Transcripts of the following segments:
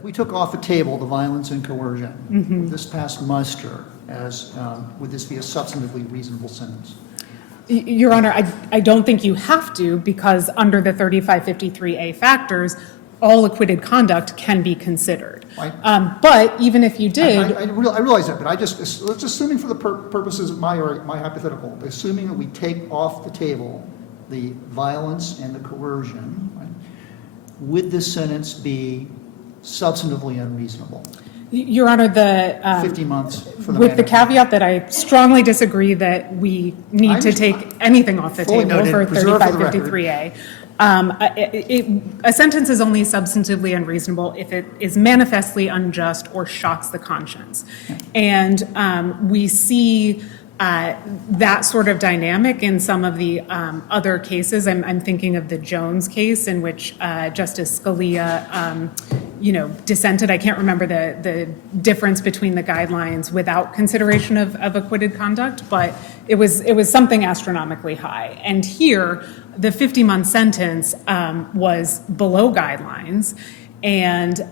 if we took off the table the violence and coercion, would this pass muster as, would this be a substantively reasonable sentence? Your Honor, I don't think you have to, because under the 3553A factors, all acquitted conduct can be considered. Right. But even if you did... I realize that, but let's assuming for the purposes of my hypothetical, assuming that we take off the table the violence and the coercion, right, would this sentence be substantively unreasonable? Your Honor, 50 months for the with the man. caveat that I strongly disagree that we need to take anything off the Fully table noted. for Preserved for the record. 3553A. A sentence is only substantively unreasonable if it is manifestly unjust or shocks the conscience. And we see that sort of dynamic in some of the other cases. I'm thinking of the Jones case in which Justice Scalia, dissented. I can't remember the difference between the guidelines without consideration of acquitted conduct, but it was something astronomically high. And here, the 50-month sentence was below guidelines and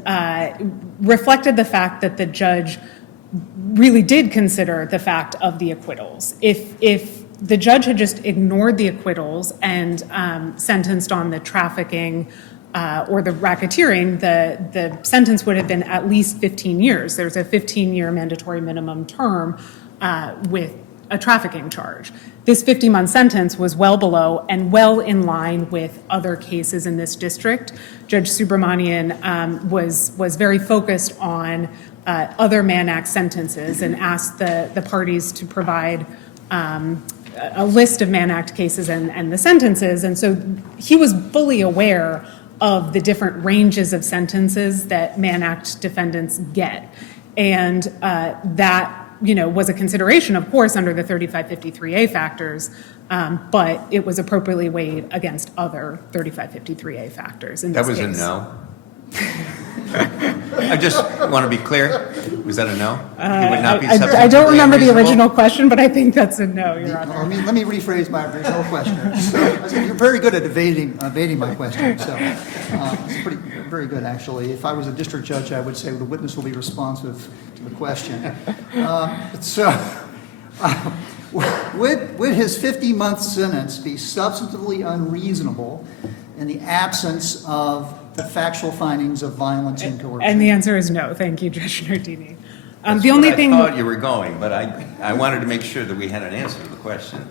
reflected the fact that the judge really did consider the fact of the acquittals. If the judge had just ignored the acquittals and sentenced on the trafficking or the racketeering, the sentence would have been at least 15 years. There's a 15-year mandatory minimum term with a trafficking charge. This 50-month sentence was well below and well in line with other cases in this district. Judge Subramanian was very focused on other Mann Act sentences and asked the parties to provide a list of Mann Act cases and the sentences. And so he was fully aware of the different ranges of sentences that Mann Act defendants get. And that was a consideration, of course, under the 3553A factors, but it was appropriately weighed against other 3553A factors in this case. That was a no? I just want to be clear. Was that a no? It would not be I don't remember the unreasonable? original question, but I think that's a no, Your Honor. Let me rephrase my original question. So, you're very good at evading my question. So it's very good, actually. If I was a district judge, I would say the witness will be responsive to the question. Would his 50-month sentence be substantively unreasonable in the absence of the factual findings of violence and coercion? And the answer is no. Thank you, Judge Nardini. That's The only what thing I thought you were going, but I wanted to make sure that we had an answer to the question.